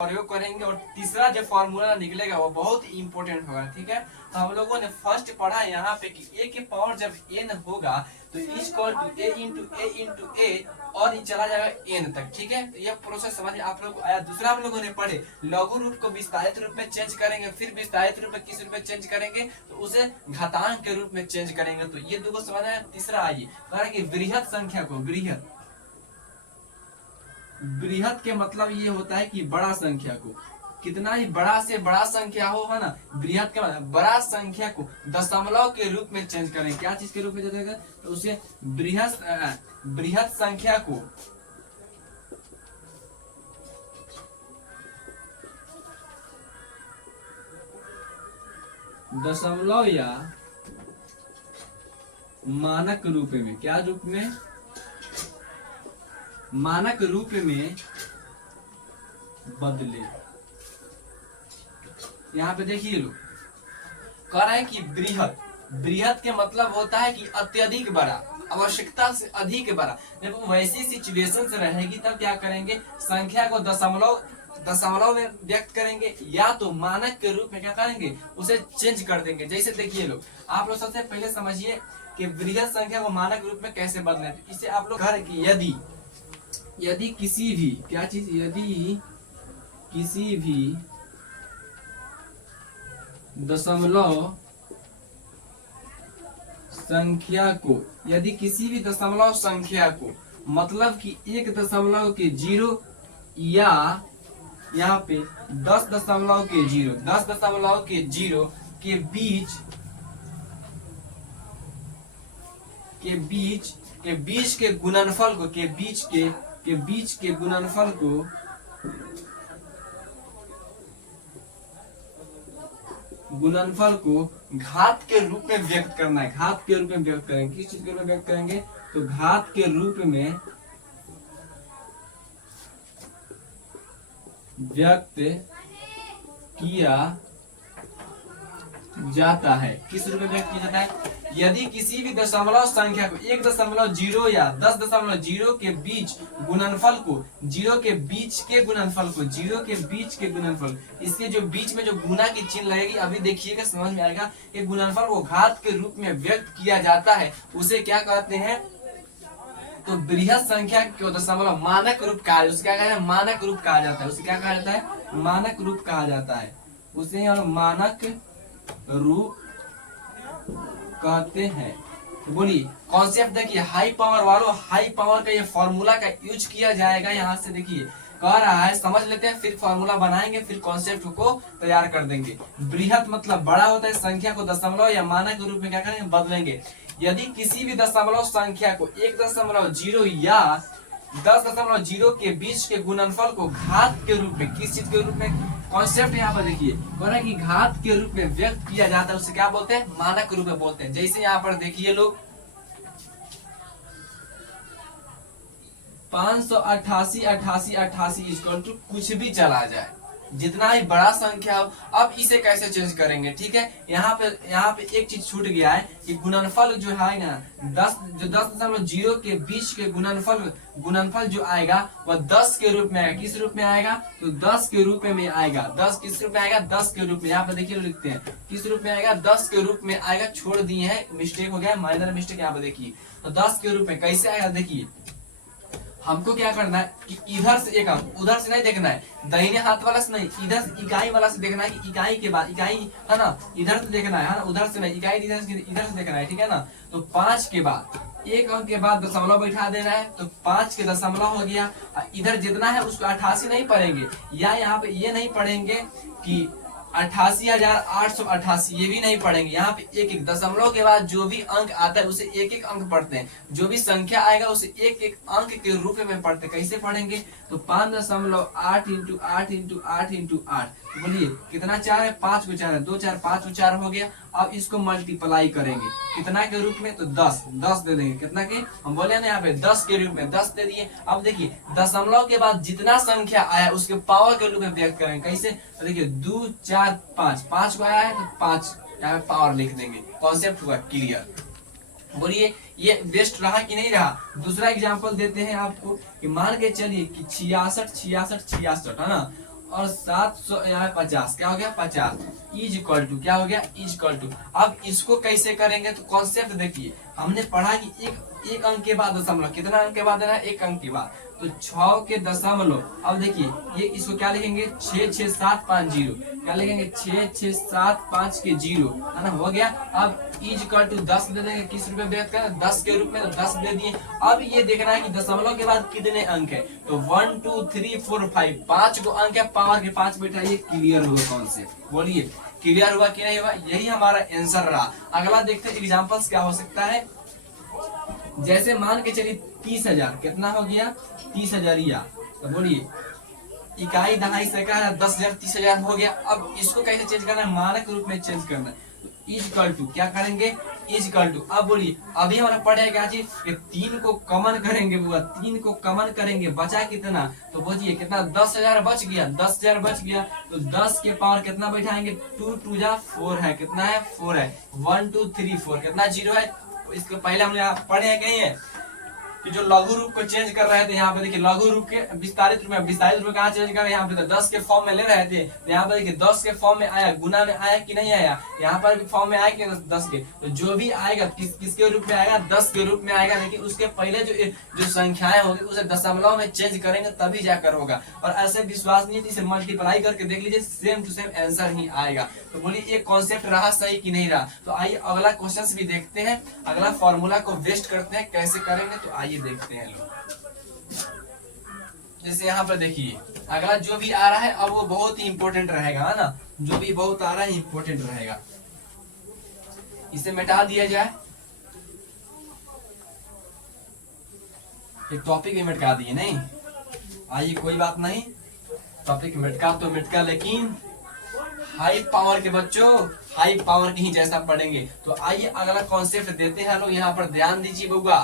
प्रयोग करेंगे और तीसरा जो फॉर्मूला निकलेगा वो बहुत इंपॉर्टेंट होगा। ठीक है, तो हम लोगों ने फर्स्ट पढ़ा यहाँ पे कि a के पावर जब n होगा तो इक्वल टू a इंटू ए और ये चला जाएगा n तक। ठीक है, तो यह प्रोसेस समझ आप लोग को आया। दूसरा हम लोगों ने पढ़े लघु रूप को विस्तारित रूप में चेंज करेंगे, फिर विस्तारित रूप में किस रूप में चेंज करेंगे तो उसे घातांक के रूप में चेंज करेंगे। तो ये दो समझ आया। तीसरा आइए कह रहे कि बृहद संख्या को बृहद के मतलब ये होता है कि बड़ा संख्या को, कितना ही बड़ा से बड़ा संख्या हो, है ना। बृहद के मतलब बड़ा संख्या को दशमलव के रूप में चेंज करें। क्या चीज के रूप में चेंज करें तो उसे बृहद संख्या को दशमलव या मानक रूप में, क्या रूप में, मानक रूप में बदले। यहाँ पे देखिए लोग कह रहे हैं कि बृहद के मतलब होता है कि अत्यधिक बड़ा, आवश्यकता से अधिक बड़ा। देखो वैसी सिचुएशन से रहेगी तब क्या करेंगे, संख्या को दशमलव में व्यक्त करेंगे या तो मानक के रूप में क्या करेंगे उसे चेंज कर देंगे। जैसे देखिए लोग, आप लोग सबसे पहले समझिए कि बृहद संख्या को मानक रूप में कैसे बदलें। तो इसे आप लोग घर की यदि किसी भी क्या चीज, यदि किसी भी दशमलव संख्या को, यदि किसी भी दशमलव संख्या को मतलब कि 1 के 0 या यहाँ पे 10 के 0 के बीच के गुणनफल को के बीच के गुणनफल को घात के रूप में व्यक्त करना है। घात के रूप में व्यक्त करेंगे, किस चीज के रूप में व्यक्त करेंगे तो घात के रूप में व्यक्त किया जाता है। किस रूप में व्यक्त किया जाता है, यदि किसी भी दशमलव संख्या को 1.0 या 10.0 के बीच गुणनफल को 0 के बीच के गुणनफल, इसके जो बीच में जो गुना की चिन्ह लगेगी अभी देखिएगा समझ में आएगा। ये गुणनफल को घात के रूप में व्यक्त किया जाता है, उसे क्या कहते हैं तो बृहद संख्या को दशमलव मानक रूप कहा जाता है। उसे क्या कहते हैं, मानक रूप कहा जाता है। उसे क्या कहा जाता है, मानक रूप कहा जाता है। उसे मानक रूप कहते हैं। बोलिए कॉन्सेप्ट देखिए, हाई पावर वालों, हाई पावर का ये फॉर्मूला का यूज किया जाएगा। यहाँ से देखिए कह रहा है, समझ लेते हैं, फिर फॉर्मूला बनाएंगे, फिर कॉन्सेप्ट को तैयार कर देंगे। बृहद मतलब बड़ा होता है, संख्या को दशमलव या मानक रूप में क्या करेंगे बदलेंगे। यदि किसी भी दशमलव संख्या को 1.0 या 10.0 के बीच के गुणनफल को घात के रूप में, किस चीज के रूप में, कॉन्सेप्ट यहाँ पर देखिए कह रहा है कि घात के रूप में व्यक्त किया जाता है, उसे क्या बोलते हैं, मानक रूप में बोलते हैं। जैसे यहाँ पर देखिए लोग 588 इक्वल टू कुछ भी चला जाए, जितना ही बड़ा संख्या हो। अब इसे कैसे चेंज करेंगे, ठीक है। यहाँ पे एक चीज छूट गया है कि गुणनफल जो है ना 10.0 के बीच के गुणनफल जो आएगा वह 10 के रूप में आएगा। किस रूप में आएगा तो 10 के रूप में आएगा। 10 किस रूप में आएगा, 10 के रूप में। यहाँ पे देखिए लिखते हैं किस रूप में आएगा, 10 के रूप में आएगा। छोड़ दिए हैं, मिस्टेक हो गया, माइनर मिस्टेक। यहाँ पे देखिए तो 10 के रूप में कैसे आएगा, देखिए हमको क्या करना है कि इधर से एक अंक, उधर से नहीं देखना है, दाहिने हाथ वाला से नहीं, इधर से इकाई वाला से देखना है कि इकाई के बाद इकाई है ना, इधर से देखना है ना, उधर से नहीं, इकाई इधर से देखना है, ठीक है ना। तो 5 के बाद एक अंक के बाद दशमलव बैठा देना है, तो 5 के दशमलव हो गया। इधर जितना है उसको 88 नहीं पढ़ेंगे, या यहाँ पे ये नहीं पढ़ेंगे कि 88,888, ये भी नहीं पढ़ेंगे। यहाँ पे एक दशमलव के बाद जो भी अंक आता है उसे एक अंक पढ़ते हैं, जो भी संख्या आएगा उसे एक अंक के रूप में पढ़ते हैं। कैसे पढ़ेंगे तो 5.8 इंटू 8 इंटू 8 इंटू 8, बोलिए कितना 4 है, 5 को 4 है, 2 4 5 को 4 हो गया। अब इसको मल्टीप्लाई करेंगे कितना के रूप में तो 10 दे देंगे। कितना के, हम बोले ना यहाँ पे 10 के रूप में 10 दे दिए। अब देखिए दशमलव के बाद जितना संख्या आया उसके पावर के रूप में व्यक्त करेंगे। कैसे तो देखिए 2 4 5, 5 को आया है तो 5 यहाँ पे पावर लिख देंगे। कॉन्सेप्ट हुआ क्लियर। बोलिए ये बेस्ट रहा कि नहीं रहा। दूसरा एग्जांपल देते हैं आपको कि मान के चलिए कि 66 है ना, और 700 यहाँ 50, क्या हो गया 50 इज इक्वल टू, क्या हो गया इज इक्वल टू। अब इसको कैसे करेंगे, तो कॉन्सेप्ट देखिए, हमने पढ़ा कि एक अंक के बाद दशमलव, कितना अंक के बाद देना है, एक अंक के बाद, तो 6 के दशमलव, अब देखिए ये इसको क्या लिखेंगे 66750, क्या लिखेंगे 6675 के 0, है ना, हो गया। अब इज इक्वल टू 10 दे देंगे, किस रूप में व्यक्त करें 10 के रूप में, तो 10 दे दिए। अब ये देखना है कि दशमलव के बाद कितने अंक है, तो 1 2 3 4 5, 5 को अंक है, पावर के 5 बैठाइए, क्लियर होगा कॉन्सेप्ट, बोलिए क्लियर हुआ कि नहीं हुआ, यही हमारा आंसर रहा। अगला देखते हैं एग्जांपल्स क्या हो सकता है। जैसे मान के चलिए 30,000, कितना हो गया 30,000, तो बोलिए इकाई दहाई सेकंड 10,000 30,000 हो गया। अब इसको कैसे चेंज करना है, मानक रूप में चेंज करना है, इज इक्वल टू क्या करेंगे इज इक्वल टू। अब बोलिए अभी हमारा पढ़ेगा क्या चीज कि 3 को कॉमन करेंगे, बुआ 3 को कॉमन करेंगे, बचा कितना, तो बोलिए कितना 10,000 बच गया, 10,000 बच गया, तो 10 के पावर कितना बैठाएंगे 2 2 जा 4 है, कितना है 4 है, 1 2 3 4 कितना 0 है। इसके पहले हमने यहाँ पढ़े हैं कहीं है कि जो लघु रूप को चेंज कर रहे थे, यहाँ पे देखिए लघु रूप के विस्तारित रूप में, विस्तारित रूप कहाँ चेंज कर रहे हैं, यहाँ पे 10 के फॉर्म में ले रहे थे, तो यहाँ पर देखिए 10 के फॉर्म में आया, गुना में आया कि नहीं आया, यहाँ पर भी फॉर्म में आया कि 10 के, तो जो भी आएगा किसके रूप में आएगा 10 के रूप में आएगा, लेकिन उसके पहले जो संख्याएं होगी उसे दशमलव में चेंज करेंगे तभी जाकर होगा। और ऐसे विश्वास नहीं है, इसे मल्टीप्लाई करके देख लीजिए सेम टू सेम आंसर ही आएगा। तो बोलिए ये कॉन्सेप्ट रहा सही कि नहीं रहा। तो आइए अगला क्वेश्चन भी देखते हैं, अगला फॉर्मूला को वेस्ट करते हैं, कैसे करेंगे तो आइए देखते हैं लोग। जैसे यहाँ पर देखिए अगला जो भी आ रहा है अब वो बहुत ही इंपॉर्टेंट रहेगा, है ना, जो भी बहुत आ रहा है इंपॉर्टेंट रहेगा, इसे मिटा दिया जाए, एक टॉपिक भी मिटका दिए, नहीं आइए कोई बात नहीं, टॉपिक मिटका तो मिटका, लेकिन हाई पावर के बच्चों हाई पावर की ही जैसा पढ़ेंगे। तो आइए अगला कॉन्सेप्ट देते हैं लोग, यहाँ पर ध्यान दीजिए बउआ,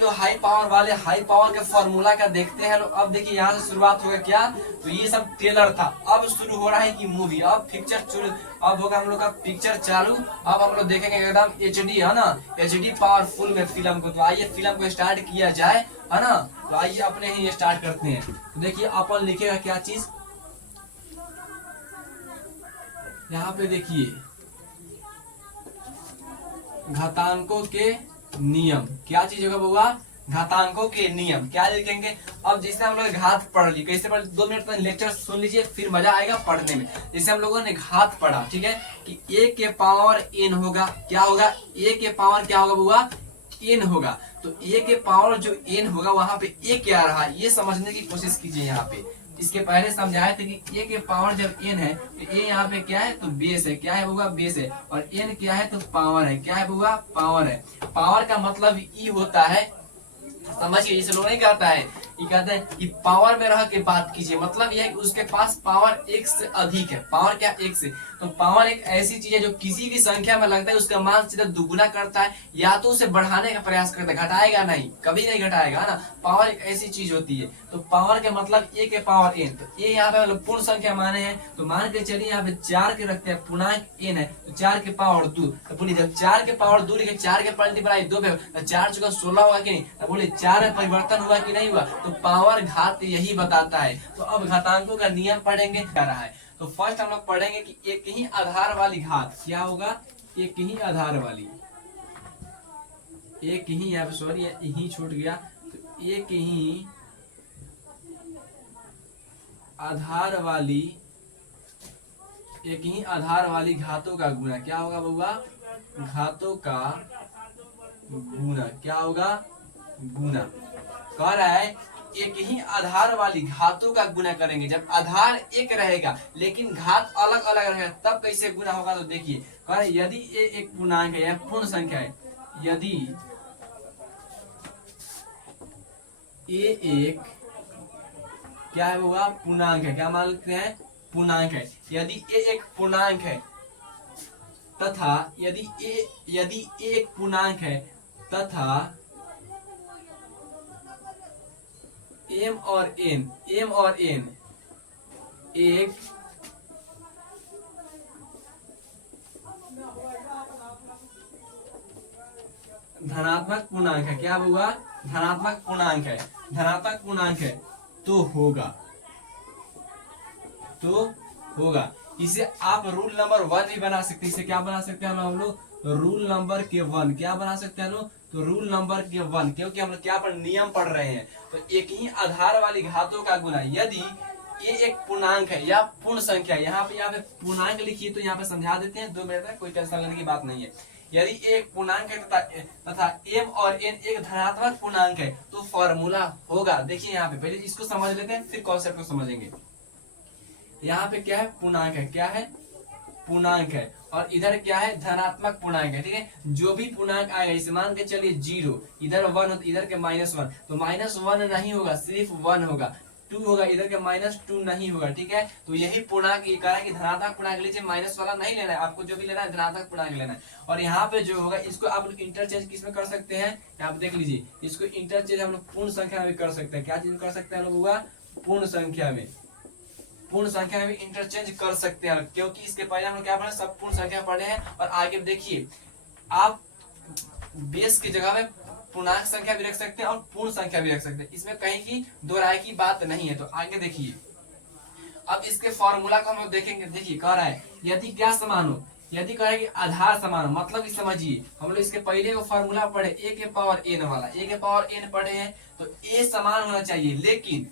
जो हाई पावर वाले हाई पावर के फॉर्मूला का देखते हैं लोग। अब देखिए यहाँ से शुरुआत होगा क्या, तो ये सब ट्रेलर था, अब शुरू हो रहा है कि मूवी, अब पिक्चर अब होगा हम लोग का पिक्चर चालू। अब हम लोग देखेंगे एकदम HD, है ना, HD पावरफुल में फिल्म को। तो आइए फिल्म को स्टार्ट किया जाए, है ना, तो आइए अपने ही स्टार्ट करते हैं। तो देखिए अपन लिखेगा क्या चीज, यहाँ पे देखिए घातांकों के नियम, क्या चीज होगा बउआ, घातांकों के नियम, क्या लिखेंगे। अब जैसे हम लोग घात पढ़ ली, कैसे पढ़, 2 मिनट तक लेक्चर सुन लीजिए फिर मजा आएगा पढ़ने में। जैसे हम लोगों ने घात पढ़ा, ठीक है, कि a के पावर n होगा, क्या होगा a के पावर क्या होगा बउआ n होगा। तो a के पावर जो n होगा वहां पे a क्या रहा, ये समझने की कोशिश कीजिए। यहाँ पे इसके पहले समझाए थे कि a के पावर जब n है तो a यहाँ पे क्या है, तो बेस है, क्या है बउआ बेस है, और n क्या है, तो पावर है, क्या है बउआ पावर है। पावर का मतलब ई होता है, समझिए, इसे लोग नहीं कहता है, ये कहता है कि पावर में रह के बात कीजिए, मतलब यह है कि उसके पास पावर एक से अधिक है, पावर क्या एक से। तो पावर एक ऐसी चीज है जो किसी भी संख्या में लगता है उसका मान सीधा दुगुना करता है, या तो उसे बढ़ाने का प्रयास करता है, घटाएगा नहीं, कभी नहीं घटाएगा, है ना। पावर एक ऐसी चीज होती है। तो पावर के मतलब a के पावर n, तो a यहाँ पे मतलब पूर्ण संख्या माने हैं, तो मान के चलिए यहाँ पे 4 के रखते हैं, पूर्णांक n है, तो 4 के पावर 2, तो बोलिए जब 4 के पावर 2 लिखे, 4 के मल्टीप्लाई 2 पे, तो 4 चुका 16 हुआ कि नहीं, तो बोलिए 4 में परिवर्तन हुआ कि नहीं हुआ। तो पावर घात यही बताता है। तो अब घातांकों का नियम पढ़ेंगे क्या रहा है। तो फर्स्ट हम लोग पढ़ेंगे कि एक ही आधार वाली घात क्या होगा, एक ही आधार वाली, एक ही, यहाँ पे सॉरी यही छूट गया, तो एक ही आधार वाली, एक ही आधार वाली घातों का गुणा क्या होगा बउआ, घातों का गुणा क्या होगा, गुणा। कह रहा है एक ही आधार वाली घातों का गुणा करेंगे, जब आधार एक रहेगा लेकिन घात अलग अलग रहेगा तब कैसे गुणा होगा। तो देखिए कह रहे यदि ये एक पूर्णांक है या पूर्ण संख्या है, यदि ये एक क्या है बउआ पूर्णांक है, क्या मान लेते हैं पूर्णांक है, यदि ये एक पूर्णांक है तथा यदि ये एक पूर्णांक है तथा m और n एक धनात्मक पूर्णांक है, क्या हुआ धनात्मक पूर्णांक है, धनात्मक पूर्णांक है तो होगा, तो होगा। इसे आप रूल नंबर 1 भी बना सकते हैं। इसे क्या बना सकते हैं हम लोग? रूल नंबर के 1। क्या बना सकते हैं लोग? तो रूल नंबर के 1, क्योंकि हम लोग क्या पर नियम पढ़ रहे हैं। तो एक ही आधार वाली घातों का गुना, यदि ये एक पूर्णांक है या पूर्ण संख्या, यहाँ पे पूर्णांक लिखिए तो यहाँ पे समझा देते हैं, 2 मिनट में, कोई टेंशन लेने की बात नहीं है। यदि एक पूर्णांक है तथा m और n एक धनात्मक पूर्णांक है तो फॉर्मूला होगा। देखिए यहाँ पे पहले इसको समझ लेते हैं, फिर कॉन्सेप्ट को समझेंगे। यहाँ पे क्या है? पूर्णांक है। क्या है? पूर्णांक है। और इधर क्या है? धनात्मक पूर्णांक है। ठीक है, जो भी पूर्णांक आएगा, इसे मान के चलिए 0, इधर 1, इधर के -1, तो -1 नहीं होगा, सिर्फ 1 होगा। 2 होगा, इधर के -2 नहीं होगा। ठीक है, तो यही पूर्णांक ये कह रहा है कि धनात्मक पूर्णांक लीजिए, माइनस वाला नहीं लेना है आपको, जो भी लेना है धनात्मक पूर्णांक लेना है। और यहाँ पे जो होगा इसको आप लोग इंटरचेंज किसमें कर सकते हैं? यहाँ पे देख लीजिए, इसको इंटरचेंज हम लोग पूर्ण संख्या में भी कर सकते हैं। क्या चीज कर सकते हैं हम लोग? होगा पूर्ण संख्या में, पूर्ण संख्या में भी इंटरचेंज कर सकते हैं, क्योंकि इसके पहले हम लोग क्या पढ़े? सब पूर्ण संख्या पढ़े हैं। और आगे देखिए, आप बेस की जगह में पूर्णांक संख्या भी रख सकते हैं और पूर्ण संख्या भी रख सकते हैं, इसमें कहीं की दो राय की बात नहीं है। तो आगे देखिए, अब इसके फॉर्मूला को हम लोग देखेंगे। देखिए कह रहा है यदि क्या समान हो, यदि कह रहा है कि आधार समान हो, मतलब इस समझिए, हम लोग इसके पहले वो फॉर्मूला पढ़े ए के पावर एन वाला, ए के पावर एन पढ़े हैं, तो ए समान होना चाहिए, लेकिन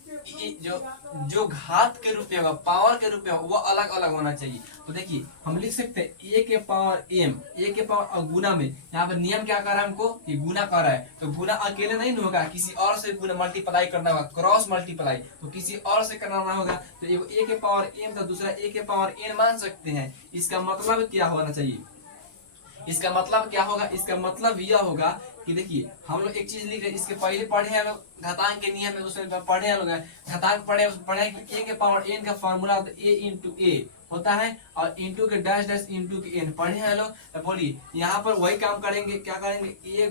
जो जो घात के रूप में होगा, पावर के रूप में होगा, वो अलग अलग होना चाहिए। तो देखिए हम लिख सकते हैं ए के पावर एम, ए के पावर और गुना में, यहाँ पर नियम क्या कर रहा है हमको? ये गुना कर रहा है, तो गुना अकेले नहीं होगा, किसी और से गुना मल्टीप्लाई करना होगा, क्रॉस मल्टीप्लाई, तो किसी और से करना होगा। तो एगो ए के पावर एम था, दूसरा ए के पावर एन मान सकते हैं। इसका मतलब क्या होना चाहिए? इसका मतलब क्या होगा? इसका मतलब यह होगा कि देखिए हम लोग एक चीज लिख रहे हैं, इसके पहले पढ़े हैं लोग घातांक के नियम में, दूसरे पढ़े हैं लोग घातांक पढ़े कि ए के पावर एन का फॉर्मूला ए इंटू ए होता है, और इंटू के डैश डैश इंटू के एन पढ़े हैं लोग। तो बोलिए यहाँ पर वही काम करेंगे, क्या करेंगे? ए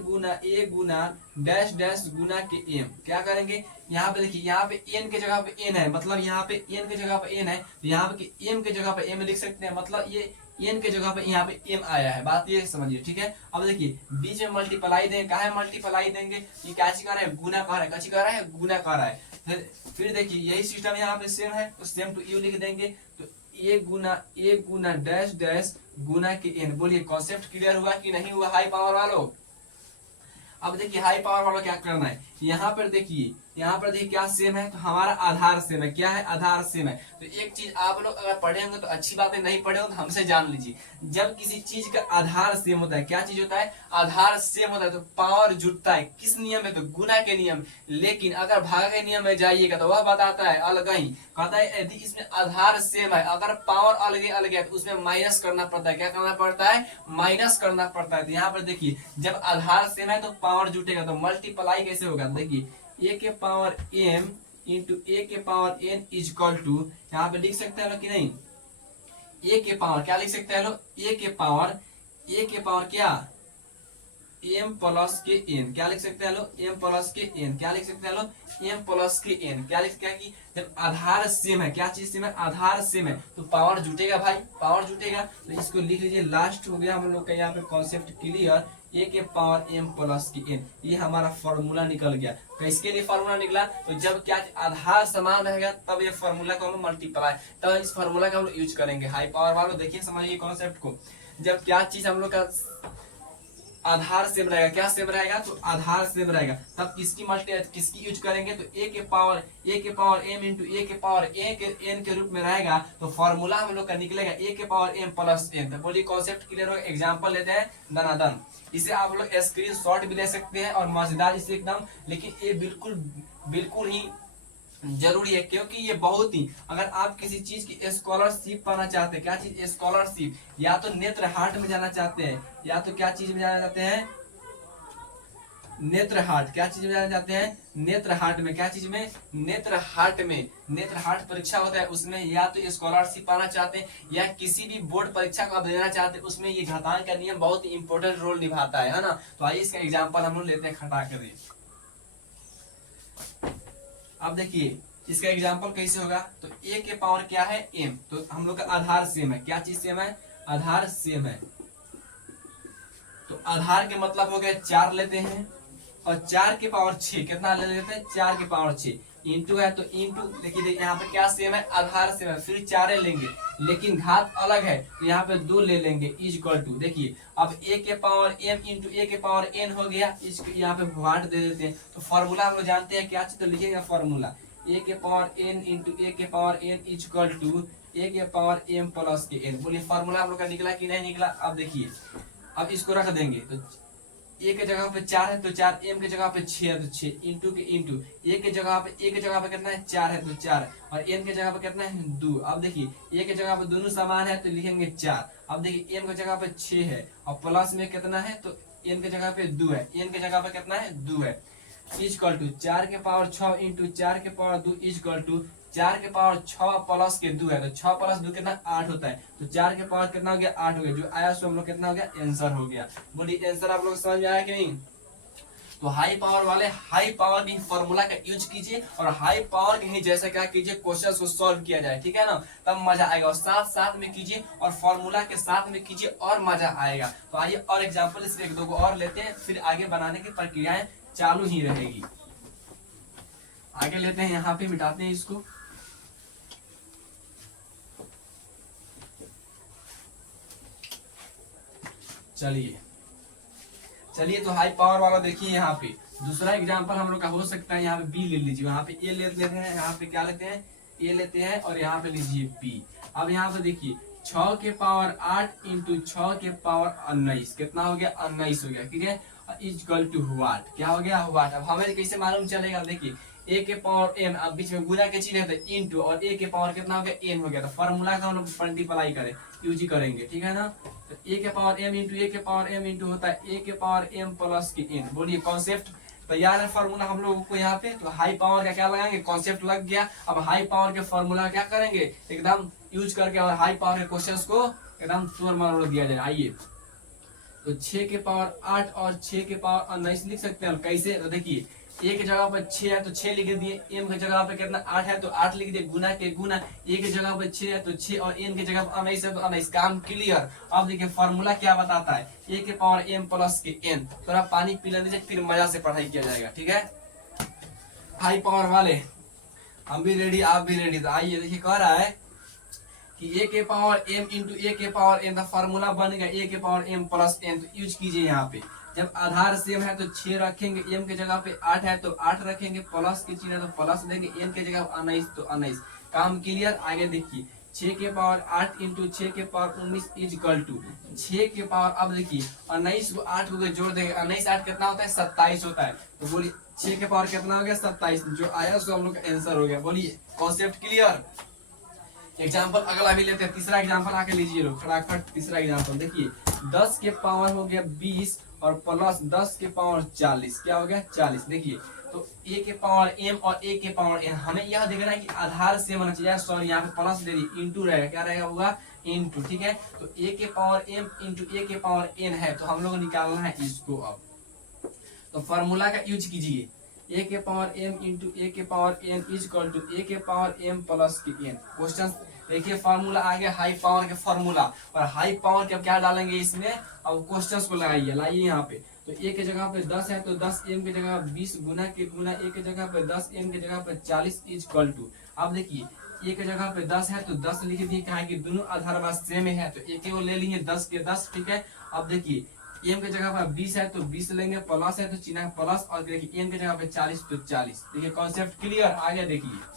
गुना डैश डैश गुना के एम। क्या करेंगे? यहाँ पे देखिए, यहाँ पे एन के जगह पे एन है, मतलब यहाँ पे एन के जगह पे एन है, तो यहाँ पे एम के जगह पे एम लिख सकते हैं, मतलब ये एन के जगह पे यहाँ पे एम आया है। बात ये समझिए। ठीक है, अब देखिए बीच में मल्टीप्लाई देंगे, कहा है मल्टीप्लाई देंगे? ये क्या चीज कर रहा है? गुना कर रहा है। क्या चीज कर रहा है? गुना कर रहा है। फिर देखिए यही सिस्टम यहाँ पे सेम है, तो सेम टू यू लिख देंगे, तो ए गुना डैश डैश गुना के एन। बोलिए कॉन्सेप्ट क्लियर हुआ कि नहीं हुआ हाई पावर वालों? अब देखिए हाई पावर वालों क्या करना है, यहाँ पर देखिए, यहाँ पर देखिए क्या सेम है, तो हमारा आधार सेम है। क्या है? आधार सेम है। तो एक चीज आप लोग अगर पढ़े होंगे तो अच्छी बात है, नहीं पढ़े हो तो हमसे जान लीजिए, जब किसी चीज का आधार सेम होता है, क्या चीज होता है? आधार सेम होता है, तो पावर जुटता है। किस नियम में? तो गुना के नियम। लेकिन अगर भागा के नियम में जाइएगा तो वह बताता है अलग ही, कहता है यदि इसमें आधार सेम है, अगर पावर अलग अलग है तो उसमें माइनस करना पड़ता है। क्या करना पड़ता है? माइनस करना पड़ता है। तो यहाँ पर देखिए जब आधार सेम है तो पावर जुटेगा, तो मल्टीप्लाई कैसे होगा? देखिए ए के पावर एम इंटू ए के पावर एन इजकल टू, यहाँ पे लिख सकते हैं लोग कि नहीं? ए के पावर क्या लिख सकते हैं लोग? ए के पावर क्या? एम प्लस के एन। क्या लिख सकते हैं लोग? एम प्लस के एन। क्या लिख सकते हैं लोग? एम प्लस के एन। क्या लिख सकते हैं कि जब आधार सेम है, क्या चीज सेम है? आधार सेम है, तो पावर जुटेगा भाई, पावर जुटेगा। तो इसको लिख लीजिए, लास्ट हो गया हम लोग का यहाँ पे कॉन्सेप्ट क्लियर। ए के पावर एम प्लस के एन, ये हमारा फॉर्मूला निकल गया। किसके लिए फॉर्मूला निकला? तो जब क्या आधार समान रहेगा तब ये फॉर्मूला को हम मल्टीप्लाई, तब इस फॉर्मूला का हम लोग यूज करेंगे। हाई पावर वालों देखिए समझिए कॉन्सेप्ट को, जब क्या चीज हम लोग का आधार सेम रहेगा, क्या सेम रहेगा? तो आधार सेम रहेगा, तब किसकी यूज करेंगे? तो ए के पावर एम इंटू ए के पावर ए के एन के रूप में रहेगा। तो फॉर्मूला हम लोग का निकलेगा ए के पावर एम प्लस एन। तो बोलिए कॉन्सेप्ट क्लियर होगा। एग्जांपल लेते हैं दनादन, इसे आप लोग स्क्रीन शॉट भी ले सकते हैं और मजेदार इसे एकदम, लेकिन ये बिल्कुल ही जरूरी है, क्योंकि ये बहुत ही, अगर आप किसी चीज की स्कॉलरशिप पाना चाहते हैं, क्या चीज? स्कॉलरशिप, या तो नेत्र हाट में जाना चाहते हैं, या तो क्या चीज में जाना चाहते हैं? नेत्र हाट। क्या चीज में जाना चाहते हैं? नेत्र हाट में। क्या चीज में? नेत्र हाट में। नेत्र हाट परीक्षा होता है, उसमें या तो स्कॉलरशिप पाना चाहते हैं, या किसी भी बोर्ड परीक्षा को आप देना चाहते हैं, उसमें ये घातांक का नियम बहुत ही इंपॉर्टेंट रोल निभाता है ना। तो आइए इसका एग्जाम्पल हम लोग लेते हैं खड़ा कर। अब देखिए इसका एग्जांपल कैसे होगा, तो ए के पावर क्या है? एम, तो हम लोग का आधार सेम है। क्या चीज सेम है? आधार सेम है, तो आधार के मतलब हो गया 4 लेते हैं, और 4 के पावर 6 कितना ले लेते हैं 4 के पावर 6 इंटू है तो इंटू देखिए यहाँ पे क्या सेम है आधार सेम है फिर 4 लेंगे लेकिन घात अलग है तो यहाँ पे 2 ले लेंगे इज इक्वल टू देखिए अब a के पावर m इंटू a के पावर n हो गया इसको यहाँ पे वाट दे देते हैं तो फॉर्मूला हम लोग जानते हैं क्या चीज तो लिखेंगे फॉर्मूला a के पावर n इंटू a के power n is equal to a के पावर m प्लस के n बोलिए फॉर्मूला हम लोग का निकला कि नहीं निकला। अब देखिए अब इसको रख देंगे तो ए के जगह पे 4 है तो 4 एम के जगह पे 6 है तो 6 इंटू के इंटू ए के जगह पे कितना है 4 है तो 4 और एन के जगह पे कितना है 2। अब देखिए ए के जगह पे दोनों समान है तो लिखेंगे 4। अब देखिए एम के जगह पे 6 है और प्लस में कितना है तो एन के जगह पे 2 है एन के जगह पे कितना है 2 है इजकल टू 4 के पावर 6 इंटू 4 के पावर 2 इजकल टू 4 के पावर 6 प्लस के 2 है तो 6 प्लस 2 कितना 8 होता है तो 4 के पावर कितना हो गया 8 हो गया जो आया सो हम लोग कितना हो गया आंसर हो गया। बोलिए आंसर आप लोग समझ में आया कि नहीं। तो हाई पावर वाले हाई पावर की फॉर्मूला का यूज कीजिए और हाई पावर के ही जैसे क्या कीजिए क्वेश्चन को सॉल्व किया जाए ठीक है ना तब मजा आएगा और साथ साथ में कीजिए और फॉर्मूला के साथ में कीजिए और मजा आएगा। तो आइए और एग्जाम्पल इसमें एक दो को और लेते हैं फिर आगे बनाने की प्रक्रियाएं चालू ही रहेगी। आगे लेते हैं यहाँ पे मिटाते हैं इसको। चलिए तो हाई पावर वाला देखिए यहाँ पे दूसरा एग्जांपल हम लोग का हो सकता है यहाँ पे बी ले लीजिए यहाँ पे ए ले लेते हैं यहाँ पे क्या लेते हैं ए लेते हैं और यहाँ पे लीजिए बी। अब यहाँ पे देखिए 6 के पावर 8 इंटू 6 के पावर 19 कितना हो गया 19 हो गया ठीक है इजकल टू व्हाट क्या हो गया व्हाट। अब हमें कैसे मालूम चलेगा देखिए ए के पावर एन अब बीच में गुना के चिन्ह है तो इंटू और ए के पावर कितना हो गया एन हो गया तो फॉर्मूला का हम लोग मल्टीप्लाई करें यूज करेंगे ठीक है ना। तो ए के पावर एम इंटू ए के पावर एम इंटू होता है ए के पावर एम प्लस के एन। बोलिए कॉन्सेप्ट तैयार है फॉर्मूला हम लोगों को यहाँ पे। तो हाई पावर का क्या लगाएंगे कॉन्सेप्ट लग गया। अब हाई पावर के फॉर्मूला क्या करेंगे एकदम यूज करके और हाई पावर के क्वेश्चंस को एकदम तोड़ मरोड़ दिया जाए। आइए तो 6 के पावर 8 और 6 के पावर 19 लिख सकते हैं कैसे तो देखिए ए के जगह पर 6 है तो 6 लिख दिए एम के जगह पे कितना 8 है तो 8 लिख दिए गुना के गुना ए के जगह पर 6 है तो 6 और एन के जगह पर 19 है तो 19 काम क्लियर। अब देखिए फॉर्मूला क्या बताता है ए के पावर एम प्लस के एन। थोड़ा पानी पी लेने दीजिए फिर मजा से पढ़ाई किया जाएगा ठीक है। हाई पावर वाले हम भी रेडी आप भी रेडी। तो आइए देखिए कह रहा है कि ए के पावर एम इंटू ए के पावर एन का फॉर्मूला बनेगा ए के पावर एम प्लस एन। तो यूज कीजिए यहाँ पे जब आधार सेम है तो 6 रखेंगे एम के जगह पे 8 है तो 8 रखेंगे प्लस के चिन्ह तो प्लस देंगे एन के जगह 19 तो 19 काम क्लियर। आगे देखिए 6 के पावर 8 इंटू 6 के पावर 19 इज इक्वल टू 6 के पावर अब देखिए 19 को 8 को जोड़ देंगे 19 8 कितना होता है 27 होता है। तो बोलिए 6 के पावर कितना हो गया 27 जो आया उसको हम लोग का आंसर हो गया। बोलिए कॉन्सेप्ट क्लियर। एग्जाम्पल अगला भी लेते हैं तीसरा एग्जाम्पल आके लीजिए लोग फटाफट। तीसरा एग्जाम्पल देखिए 10 के पावर हो गया 20 और प्लस 10 के पावर 40 क्या हो गया 40। देखिए तो ए के पावर एम और ए के पावर एन हमें यह देखना है कि आधार सेम होना चाहिए। सॉरी यहाँ पे प्लस दे दी इंटू रहेगा क्या रहेगा होगा इंटू ठीक है। तो ए के पावर एम इंटू ए के पावर एन है तो हम लोग निकालना है इसको। अब तो फॉर्मूला का यूज कीजिए ए के पावर एम इंटू ए के power N is equal to a के पावर एम प्लस के एन। क्वेश्चन देखिए फार्मूला आ गया हाई पावर के फॉर्मूला और हाई पावर के अब क्या डालेंगे इसमें अब क्वेश्चंस को लगाइए लाइए यहाँ पे। तो ए के जगह पे 10 है तो 10 एम के जगह 20 गुना के गुना ए के जगह पे 10 एम के जगह पे 40 इज इक्वल टू। अब देखिए ए के जगह पे 10 है तो 10 लिख दिए कहा कि दोनों आधार बात सेम है तो एक को ले लेंगे 10 के 10 ठीक है। अब देखिए एम के जगह पर 20 है तो 20 लेंगे प्लस है तो चिन्ह प्लस और देखिए एन के जगह पे 40 तो 40। देखिए कॉन्सेप्ट क्लियर। आगे देखिए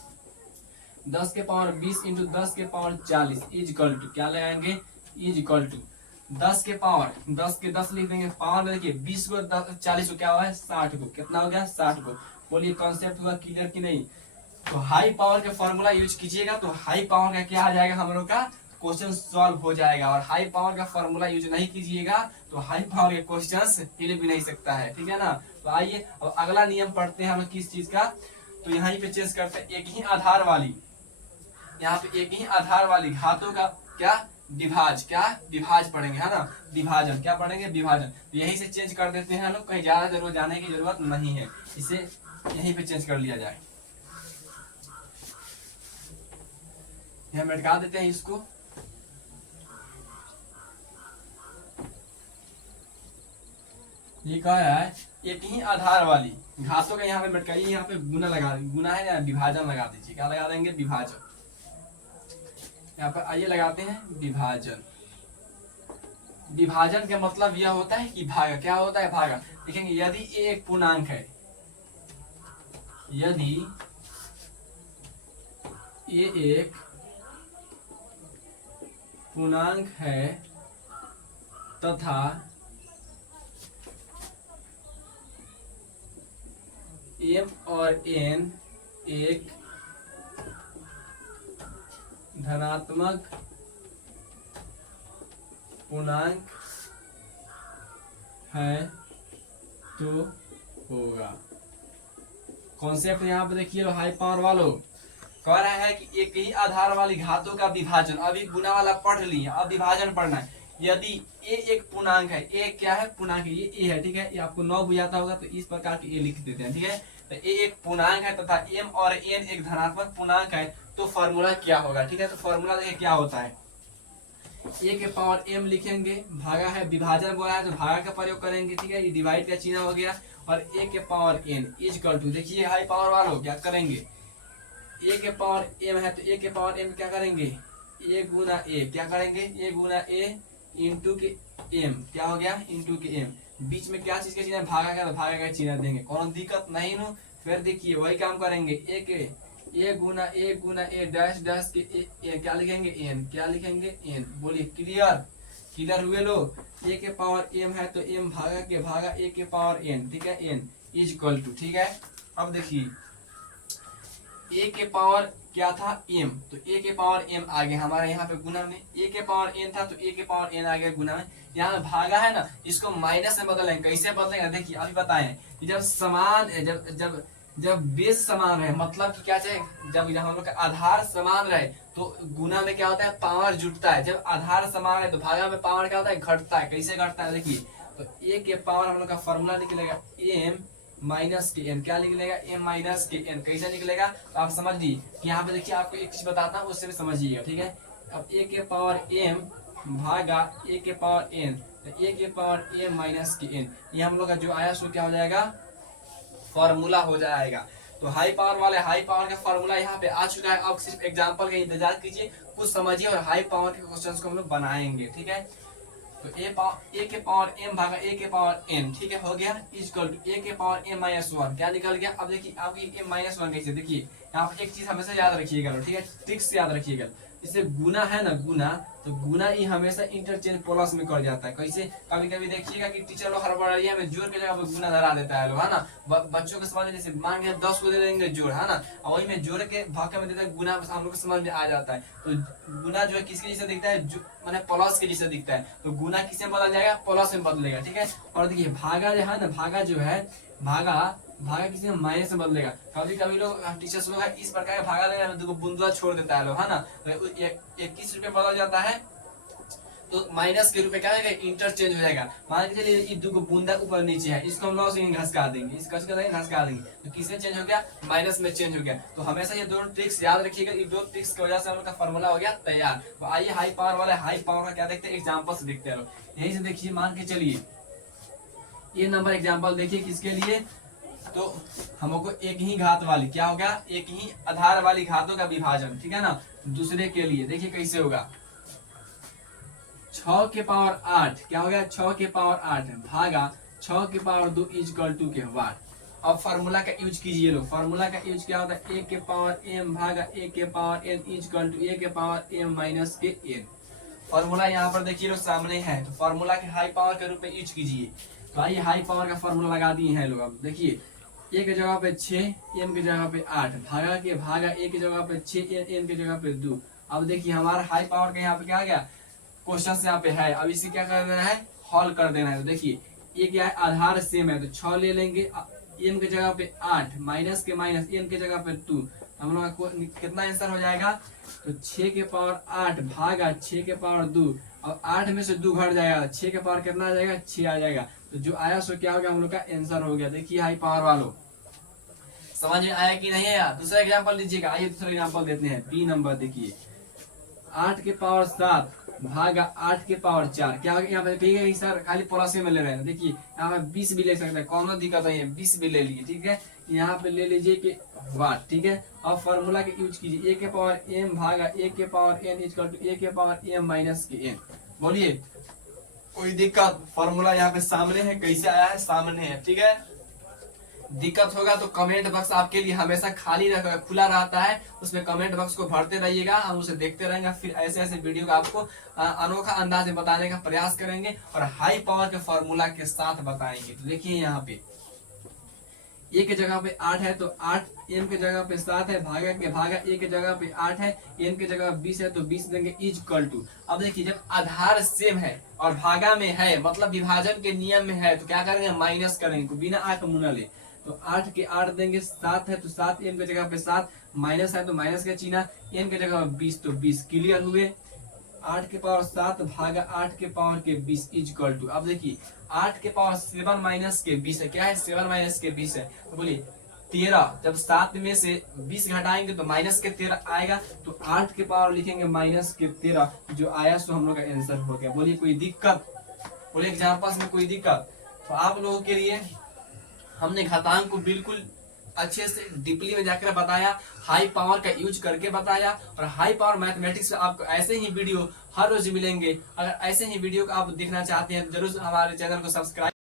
10 के पावर 20 इंटू 10 के पावर 40 इज इक्वल टू क्या लगाएंगे इज इक्वल टू 10 के पावर 10 के 10 लिख देंगे पावर में देखिए 20 को 40 को क्या हुआ है 60 को कितना हो गया 60 को। बोलिए कॉन्सेप्ट हुआ क्लियर कि नहीं। तो हाई पावर के फॉर्मूला यूज कीजिएगा तो हाई पावर का क्या आ जाएगा हम लोग का क्वेश्चन सॉल्व हो जाएगा। और हाई पावर का फॉर्मूला यूज नहीं कीजिएगा तो हाई पावर के क्वेश्चन हिल भी नहीं सकता है ठीक है ना। तो आइए अब अगला नियम पढ़ते हैं हम किस चीज का। तो यहाँ पे चेंज करते हैं एक ही आधार वाली यहाँ पे एक ही आधार वाली घातों का क्या विभाज पढ़ेंगे है ना विभाजन क्या पढ़ेंगे विभाजन। तो यही से चेंज कर देते हैं लोग कहीं ज्यादा जरूर जाने की जरूरत नहीं है इसे यहीं पे चेंज कर लिया जाए। यहाँ मिटा देते हैं इसको। ये कह रहा है एक ही आधार वाली घातों का यहाँ पे मटकाइए, यहाँ पे गुना लगा, गुना है या विभाजन लगा दीजिए। क्या लगा देंगे? विभाजन। यहाँ पर आइए लगाते हैं विभाजन। विभाजन का मतलब यह होता है कि भागा। क्या होता है? भागा। देखेंगे यदि ये एक पूर्णांक है, यदि ये एक पूर्णांक है तथा m और n एक धनात्मक पूर्णांक है तो होगा। कॉन्सेप्ट यहाँ पे देखिए हाई पावर वालों, कह रहा है कि एक ही आधार वाली घातों का विभाजन। अभी गुना वाला पढ़ लिए, अब विभाजन पढ़ना है। यदि ए एक पूर्णांक है, ए क्या है? पूर्णांक। ये ए है, ठीक है। ये आपको 9 बुझाता होगा तो इस प्रकार के ए लिख देते हैं, ठीक है। तो ए एक पूर्णांक है तथा m और n एक धनात्मक पूर्णांक है तो फॉर्मूला क्या होगा? ठीक है, तो फॉर्मूला देखिए क्या होता है। ए के पावर m लिखेंगे, भागा है, विभाजन बोला है तो भागा का प्रयोग करेंगे, ठीक है। ये डिवाइड का चिन्ह हो गया। और ए के पावर n इक्वल टू, देखिए हाई पावर वालों क्या करेंगे, ए के पावर m है तो ए के पावर m क्या करेंगे? ए गुना ए। क्या करेंगे? ए गुना ए इंटू के m। क्या हो गया? इंटू के m। बीच में क्या चीज का चिन्ह? भागा का, तो भागा का चिन्ह देंगे, कोनो दिक्कत नहीं नु। फिर देखिए वही काम करेंगे, ए गुना ए डैश डैश के ए क्या लिखेंगे? n। क्या लिखेंगे? n। बोलिए क्लियर? क्लियर हुए लोग? ए के पावर m है तो m भागा के भागा ए के पावर n, ठीक है। n इज इक्वल टू, ठीक है। अब देखिए ए के पावर क्या था? m, तो ए के पावर m आ गया हमारे यहाँ पे गुना में। ए के पावर n था तो ए के पावर n आ गया गुना में। यहाँ भागा है ना, इसको माइनस में बदलेंगे। कैसे बदलेंगे? देखिए अभी बताएं कि जब समान, जब जब जब बेस समान रहे, मतलब कि क्या चाहिए, जब हम लोग का आधार समान रहे तो गुना में क्या होता है? पावर जुटता है। जब आधार समान है तो भागा में पावर क्या होता है? घटता है। कैसे घटता है? देखिए तो ए के पावर हम लोग का फॉर्मूला निकलेगा m माइनस के n। क्या निकलेगा? m माइनस के n। कैसे निकलेगा? तो आप समझ लीजिए कि यहाँ पे देखिए आपको एक चीज बताता हूँ, उससे भी समझिएगा, ठीक है। अब a के पावर m भागा a के पावर n, तो a के पावर m माइनस के n, ये हम लोग का जो आया सो क्या हो जाएगा? फॉर्मूला हो जाएगा। तो हाई पावर वाले हाई पावर का फॉर्मूला यहाँ पे आ चुका है। अब सिर्फ एग्जांपल का इंतजार कीजिए, कुछ समझिए और हाई पावर के क्वेश्चंस को हम लोग बनाएंगे, ठीक है। तो ए के पावर m भागा ए के पावर n, ठीक है, हो गया इक्वल टू ए के पावर m माइनस 1। क्या निकल गया? अब देखिए आपकी m माइनस 1 कैसे? देखिए यहाँ पे एक चीज हमेशा याद रखिएगा, ठीक है, ट्रिक्स याद रखिएगा। इसे गुना है ना, गुना, तो गुना ही हमेशा इंटरचेंज प्लस में कर जाता है। कैसे? कभी कभी देखिएगा कि टीचर लोग हड़बड़ाइया में जोड़ के जगह पे गुना धरा देता है लोग, है ना। बच्चों को समझ में, जैसे मान के 10 को दे देंगे जोड़, है ना, और वही में जोड़ के भाग में देते हैं गुना, हम लोग को समझ में आ जाता है। तो गुना जो है किसके जैसे दिखता है? मैंने प्लस के जैसे दिखता है, तो गुना किसमें बदल जाएगा? प्लस में बदलेगा, ठीक है। और देखिए भागा जो है ना, भागा जो है, भागा किसी में माइनस में बदलेगा। कभी कभी लोग टीचर्स लोग इस प्रकार का भागा देगा तो बुंदा छोड़ देता है लोग, है ना। तो 21 रुपये बदल जाता है तो माइनस के रुपए क्या है? इंटरचेंज हो जाएगा। मान के चलिए ये 2 बूंदा ऊपर नीचे है, इसको हम लॉस घसका देंगे, इस घसका देंगे, तो किससे चेंज हो गया? माइनस में चेंज हो गया। तो हमेशा ये दोनों ट्रिक्स याद रखिएगा। ये दो ट्रिक्स की वजह से हम लोग का फॉर्मूला हो गया तैयार। तो आइए हाई पावर वाले हाई पावर का क्या देखते हैं? एग्जाम्पल से देखते हैं लोग। यही से देखिए, मान के चलिए ये नंबर एग्जाम्पल देखिए किसके लिए, तो हमको एक ही घात वाली, क्या हो गया? एक ही आधार वाली घातों का विभाजन, ठीक है ना। दूसरे के लिए देखिए कैसे होगा। 6 के पावर 8, क्या हो गया? 6 के पावर 8 भागा 6 के पावर 2 इक्वल टू के वाट। अब फार्मूला का यूज कीजिए लोग। फार्मूला का यूज क्या होता है? a के पावर m भागा a के power n equal to a के पावर m माइनस के n। फार्मूला यहाँ पर देखिए लोग सामने है, तो फार्मूला के हाई पावर के रूप में यूज कीजिए। तो आइए हाई पावर का फार्मूला लगा दिए हैं लोग। अब देखिए a के जगह पे 6, m के जगह पे 8, भागा के भागा a के जगह पे 6, n के जगह पे 2। अब देखिए हमारा हाई पावर का यहाँ पे क्या आ गया? क्वेश्चन यहाँ पे है। अब इसे क्या कर देना है? हॉल कर देना है। तो देखिए ये क्या है? आधार सेम है तो 6 ले लेंगे, m के जगह पे 8, माइनस के माइनस, n के जगह पे 2। हम लोग का कितना आंसर हो जाएगा? तो 6 के पावर 8 भागा 6 के पावर 2, और 8 में से 2 घट जाएगा, 6 के पावर कितना आ जाएगा? 6 आ जाएगा। तो जो आया सो क्या हो गया? हम लोग का आंसर हो गया। देखिए हाई पावर वालों, समझ में आया कि नहीं आया? दूसरा एग्जाम्पल लीजिएगा। आइए दूसरा एग्जाम्पल देते हैं। बी नंबर देखिए, 8 के पावर 7 भागा 8 के पावर 4। क्या यहाँ पे कहिएगा कि सर खाली प्लस में ले रहे हैं, देखिए यहाँ पे 20 भी ले सकते हैं, कौन दिक्कत नहीं है, 20 भी ले लिए, ठीक है। यहाँ पे ले लीजिए कि वाट, ठीक है। अब फॉर्मूला के यूज कीजिए, ए के पावर m भागा ए के power n equal to a के पावर m माइनस के n। बोलिए कोई दिक्कत? फॉर्मूला यहाँ पे सामने है, कैसे आया है, सामने है, ठीक है। दिक्कत होगा तो कमेंट बॉक्स आपके लिए हमेशा खाली खुला रहता है, उसमें कमेंट बॉक्स को भरते रहिएगा, हम उसे देखते रहेंगे, फिर ऐसे ऐसे वीडियो का आपको अनोखा अंदाज में बताने का प्रयास करेंगे और हाई पावर के फॉर्मूला के साथ बताएंगे। तो देखिए यहाँ पे ए के जगह पे 8 है तो 8, एम के जगह पे 7 है, भागा ए के जगह पे 8 है, एन के जगह 20 है तो 20 देंगे इज इक्वल टू। अब देखिए जब आधार सेम है और भागा में है, मतलब विभाजन के नियम में है, तो क्या करेंगे, माइनस करेंगे, तो बिना आंख मुना ले। तो 8 के 8 देंगे, 7 है तो 7, एम के जगह पे 7, माइनस है तो माइनस का चिन्ह, एन के जगह 20 तो 20। क्लियर हुए? 8 के पावर 7 भागा 8 के पावर के 20 इज इक्वल टू। अब देखिए 8 के पावर 7 माइनस के 20 है, क्या है, 7 माइनस के 20 है, तो बोलिए 13। जब 7 में से 20 घटाएंगे तो माइनस के 13 आएगा, तो 8 के पावर लिखेंगे माइनस के 13, जो आया सो हम लोग का आंसर हो गया। बोलिए कोई दिक्कत? बोलिए एग्जाम्पल्स में कोई दिक्कत? तो आप लोगों के लिए हमने घातांक को बिल्कुल अच्छे से डीपली में जाकर बताया, हाई पावर का यूज करके बताया, और हाई पावर मैथमेटिक्स में आपको ऐसे ही वीडियो हर रोज मिलेंगे। अगर ऐसे ही वीडियो को आप देखना चाहते हैं तो जरूर हमारे चैनल को सब्सक्राइब